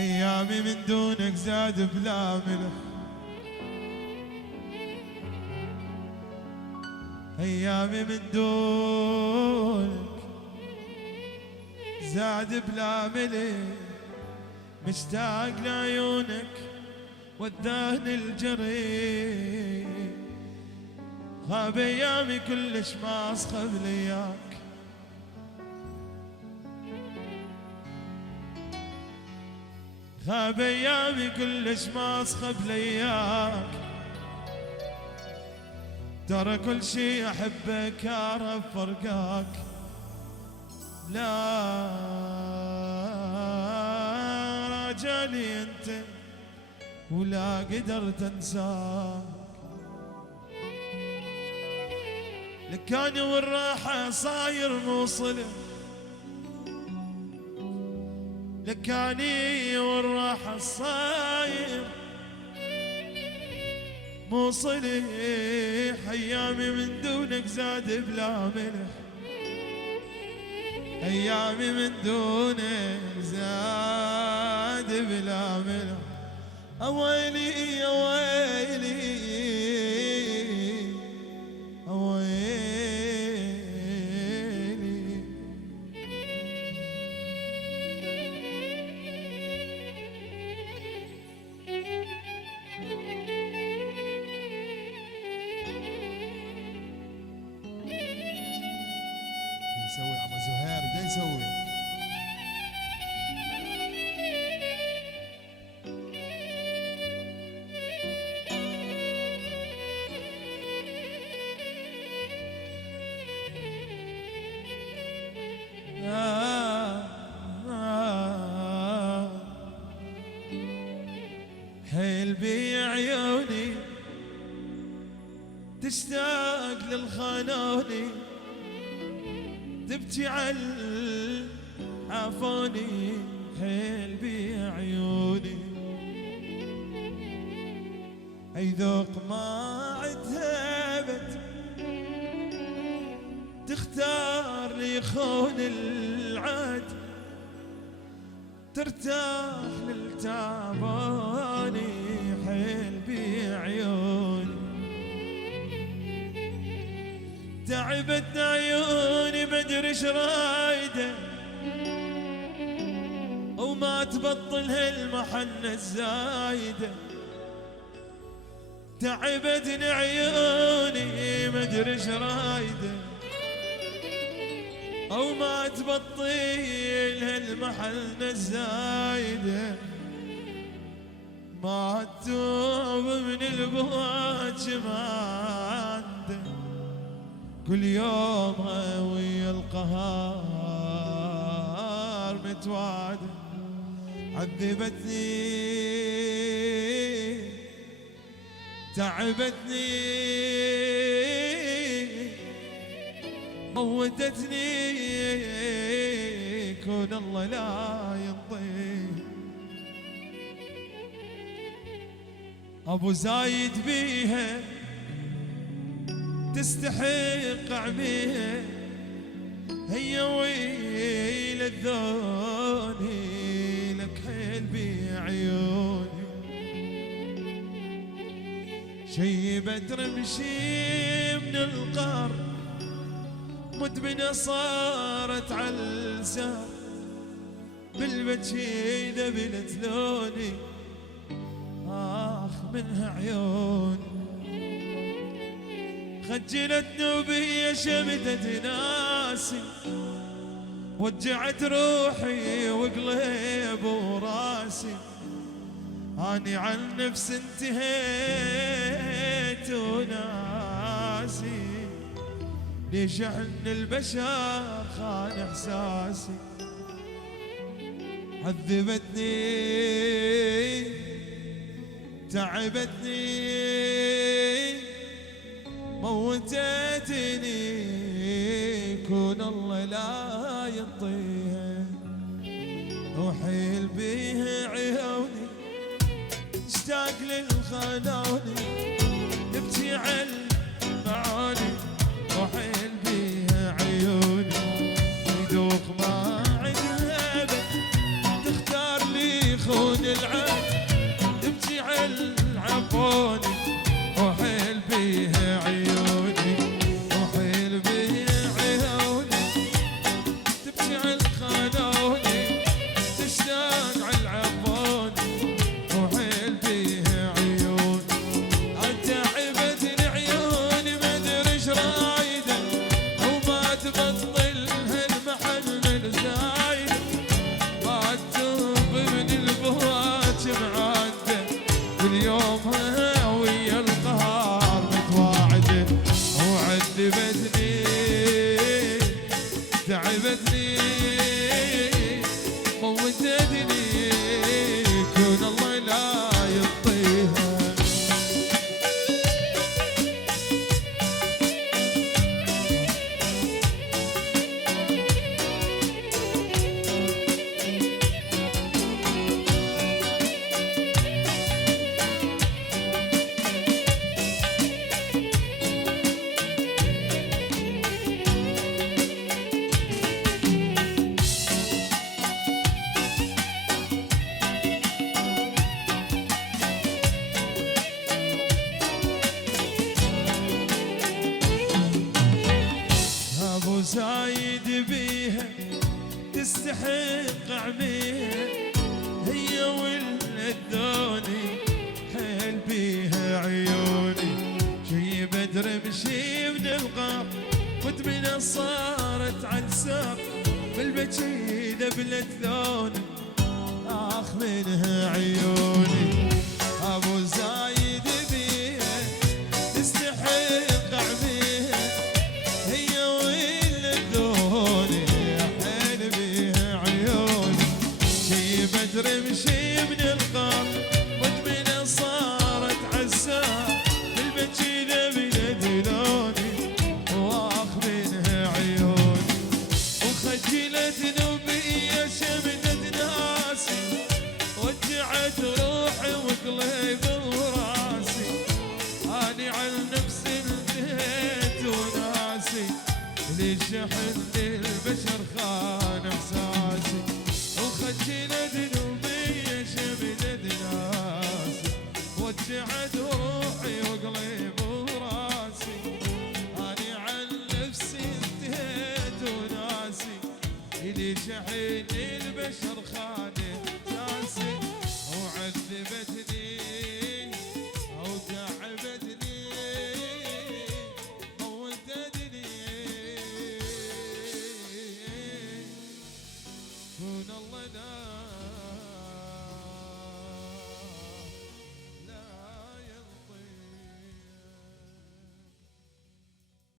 ايامي من دونك زاد بلا ملح، ايامي من دونك زاد بلا ملح، مشتاق لعيونك والدهن الجري، غاب ايامي كلش ما اصخب لياك، غاب ايامي كلش ما اصخب لياك، ترى كل شي احبك اعرف فرقاك، لا راجعني انت ولا قدرت انساك، لكاني والراحة صاير موصله، لكاني والراحة صاير موصله، ايامي من دونك زاد بلا ملح، ايامي من دونك زاد بلا ملح، اويلي يا ويلي اويلي. يسوي عم زهير بدا يسوي حيل بي عيوني تشتاق للخانوني، تبكي على عفوني، حيل بي عيوني اي ذوق ما عتهبت، تختار لي خون العاد، ترتاح للتعباني، حيل بي عيوني تعبت عيوني مدري ايش رايده، وما تبطل هالمحنة الزايده، تعبتني عيوني مدري ايش رايده، او ما تبطل هالمحنة الزايده، ما تتوب من البواج ما عنده، كل يوم ويا القهار متوعده، عذبتني تعبتني موتتني، كون الله لا ينطي، ابو زايد بيها تستحق عميها، هي ويل الذوني لك حيل بي عيوني، شيبت رمشي من القار، مدمنة صارت عالسار، بالبجي ذبلت لوني، آخ منها عيوني، خجلتني وبهي شمتت ناسي، وجعت روحي وقلب وراسي، اني عن نفسي انتهيت وناسي، ليش احن البشر خان احساسي، عذبتني تعبتني موتتني، كون الله لا ينطيها، وحيل بيها عيوني تشتاق للخنوني، تبكي على المعاني، وحيل بيها عيوني يذوق ما عندها، تختار لي تخون العين تبكي على العبوني وحيل بيها عيوني وحيل بيها عيوني تبكي على الخانوني تشتاق على العبوني وحيل بيها عيوني تعبتني عيوني ما ادري ايش رايده وما تبطل هالمحن زايده ما تتوب من البهوات معاده كل يوم ويا القهر متواعده وعذبتني تعبتني موتتني كون الله لا يطيها ابو زايد بيها تستحق عميها هي ولدوني حيل بيها عيوني شي بدر مشي من الغار مدمنة صارت عتساب بالبكي دبلتوني اخ منها عيوني ابو زايد بيها تستحق عميها هي ولدوني حيل بيها عيوني شي بدر مشي من الغار مدمنة صارت عساب بالبكي دبلتوني واخ منها عيوني وخجلت نوبية شمتت ناسي وجعت روحي وقلبي وراسي اني على نفسي انتهيت وناسي ليش حن البشر خان احساسي وخجلت نوبية شمتت ناسي وجعت روحي وقلبي وراسي اني على نفسي انتهيت وناسي ليش حين البشر خان احساسي وعذبتني او تعبتني موتتني كون الله لا